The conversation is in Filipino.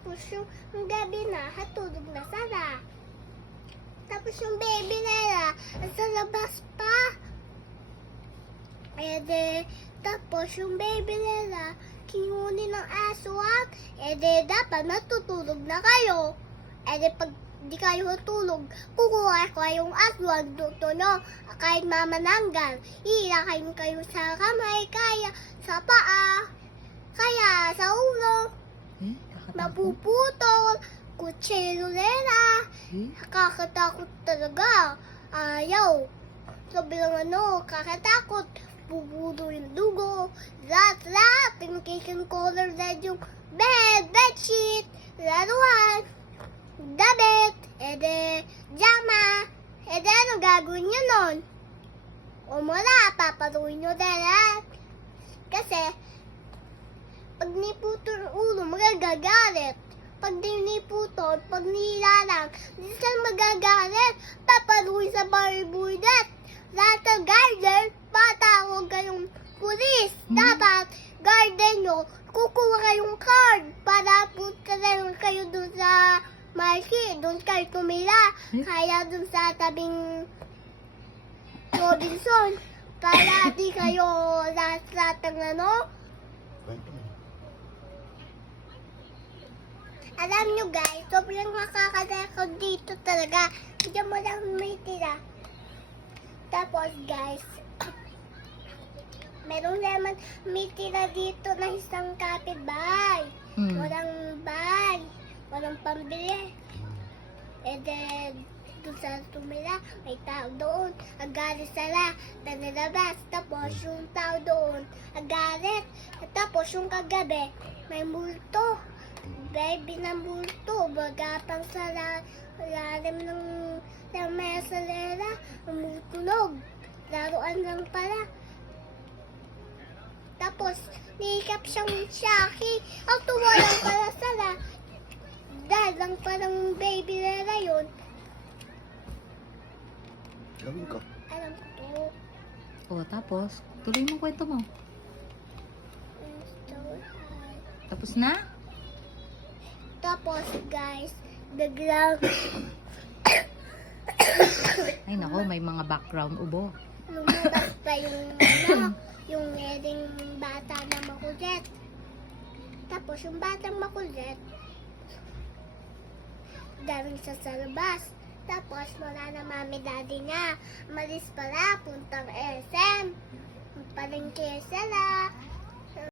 Tapos yung gabi na, hatulog na sila. Tapos yung baby nila, sa labas pa. Tapos yung baby nila, kinunin ng aswang. Dapat natutulog na kayo. Pag di kayo tulog, kukuha ko yung aswang tutulog. Kahit mamananggal, iilakayin kayo sa kamay, kaya sa paa, kaya sa ulo. Mapuputol, kutsilera. Kakatakot talaga. Ayaw. Sobrang kakatakot. Bubudo yung dugo. Lahat. Pinkikin color red yung bedsheet, laruan, damit, jama. Ano gagawin nyo nun? O mula, paparuin nyo lahat. Kasi, pag niputol ulo, magagagalit. Pag di niputol, pag nilalang, di sila magagalit. Paparuin sa barbudat. Lahat ng garden, patawag kayong pulis. Dapat, garden nyo, kukuha kayong card para punta lang kayo dun sa market. Dun kayo tumila. Kaya dun sa tabing Robinson. Para di kayo lahat ng Alam nyo guys, sobrang nakakadakot dito talaga. Diyan mo lang may tira. Tapos guys, meron naman may tira dito na isang kapitbahay. Walang bahay, walang pambili. Doon sa tumira, may tao doon. Agalit sila, nilabas. Tapos yung tao doon, agalit. Tapos yung kagabi, may multo. Baby na multo, bagapang sa lalim ng mesalera, umutulog. Laruan lang pala. Tapos, nikap siyang Shaki. Ang tuwa lang pala sila. Dahil lang palang baby nila yun. Gawin ko. Alam ko to. O, tapos, tuloy mo kwento mo. Tapos na? Tapos guys, biglang Ay nako, may mga background ubo. lumabas pa yung eding bata na makulit. Tapos yung batang makulit, daming sa labas. Tapos wala na mami daddy niya. Malis pala, puntang SM. Palengke sila.